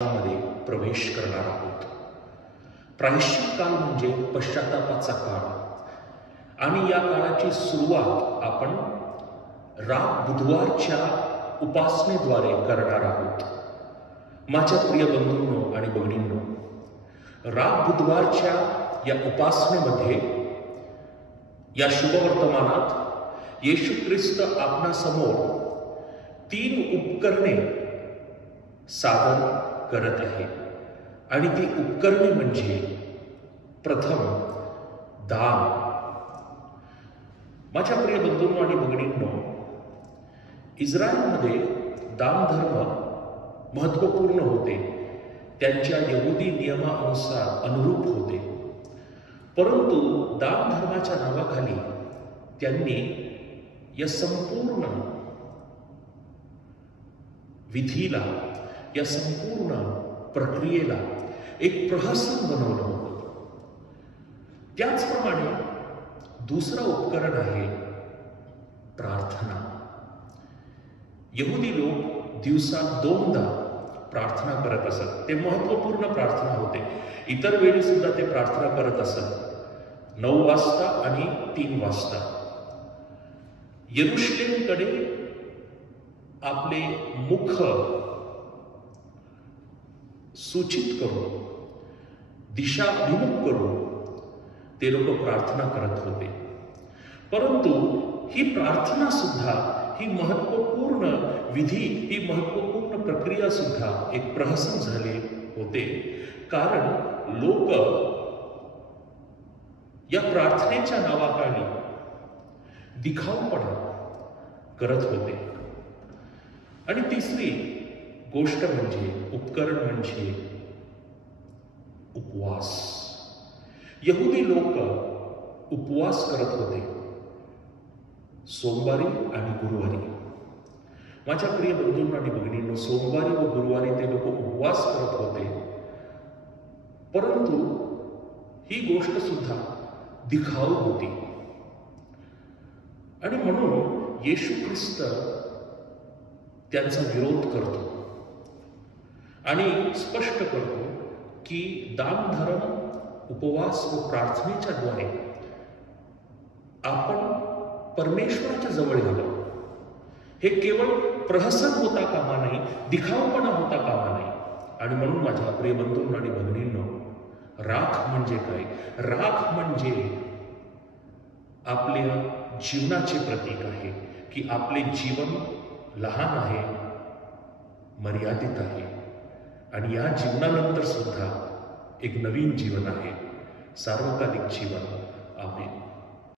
मध्ये प्रवेश करणार आहोत। प्रायश्चित काल म्हणजे पश्चातापाचा काळ आणि या काळाची सुरुवात आपण राब बुधवारच्या उपासनेद्वारे करणार आहोत। माझ्या प्रिय बंधूंनो आणि भगिनींनो, राब बुधवारच्या या उपासनेमध्ये या शुभवर्तमानात येशू ख्रिस्त आपणासमोर 3 उपकरणे सादर करत आहे आणि ती उपकरणे म्हणजे प्रथम दान। माझ्या प्रिय बंधूंनो आणि भगिनींनो, इस्रायलमध्ये दान धर्म महत्त्वपूर्ण होते, त्यांच्या यहुदी नियमानुसार अनुरूप होते। परंतु दान धर्माच्या नावाखाली त्यांनी या संपूर्ण विधीला, या संपूर्ण प्रक्रियेला एक प्रहसन बनवलं होतं। त्याचप्रमाणे दुसरं उपकरण आहे प्रार्थना। यहुदी लोक दिवसात 2दा प्रार्थना करत असत। ते महत्त्वपूर्ण प्रार्थना होते। इतर वेळी सुद्धा ते प्रार्थना करत असत, 9 वाजता आणि 3 वाजता। यरुशलेमकडे आपले मुख सूचित करून, दिशा अभिमुख करून ते लोक प्रार्थना करत होते। परंतु ही प्रार्थना सुद्धा, ही महत्त्वपूर्ण विधी, ही महत्त्वपूर्ण प्रक्रिया सुद्धा एक प्रहसन झाले होते, कारण लोक या प्रार्थनेच्या नावाखाली दिखाऊपणा करत होते। आणि तिसरी गोष्ट म्हणजे, उपकरण म्हणजे उपवास। यहुदी लोक उपवास करत होते सोमवारी आणि गुरुवारी। माझ्या प्रिय बंधूंनो आणि भगिनींनो, सोमवारी व गुरुवारी ते लोक उपवास करत होते, परंतु ही गोष्ट सुद्धा दिखाऊ होती। आणि म्हणून येशू ख्रिस्त त्यांचा विरोध करतो आणि स्पष्ट करतो की दान धर्म, उपवास व प्रार्थनेच्या द्वारे आपण परमेश्वराच्या जवळ गेलो, हे केवळ प्रहसन होता कामा नाही, दिखाऊपणा होता कामा नाही। आणि म्हणून माझ्या प्रिय बंधूंनो आणि भगिनींनो, राख म्हणजे काय? राख म्हणजे आपल्या जीवनाचे प्रतीक आहे की आपले जीवन लहान आहे, मर्यादित आहे, आणि या जीवनानंतर सुद्धा एक नवीन जीवन आहे, सार्वकालिक जीवन। आमेन।